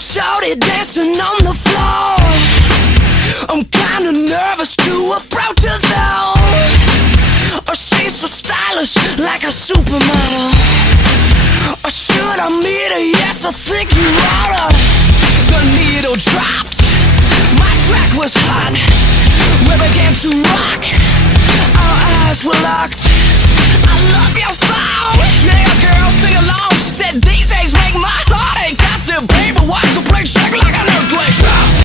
shorty dancing on the floor. I'm kinda nervous to approach her though. Oh, she's so stylish, like a supermodel. Or should I meet her? Yes, I think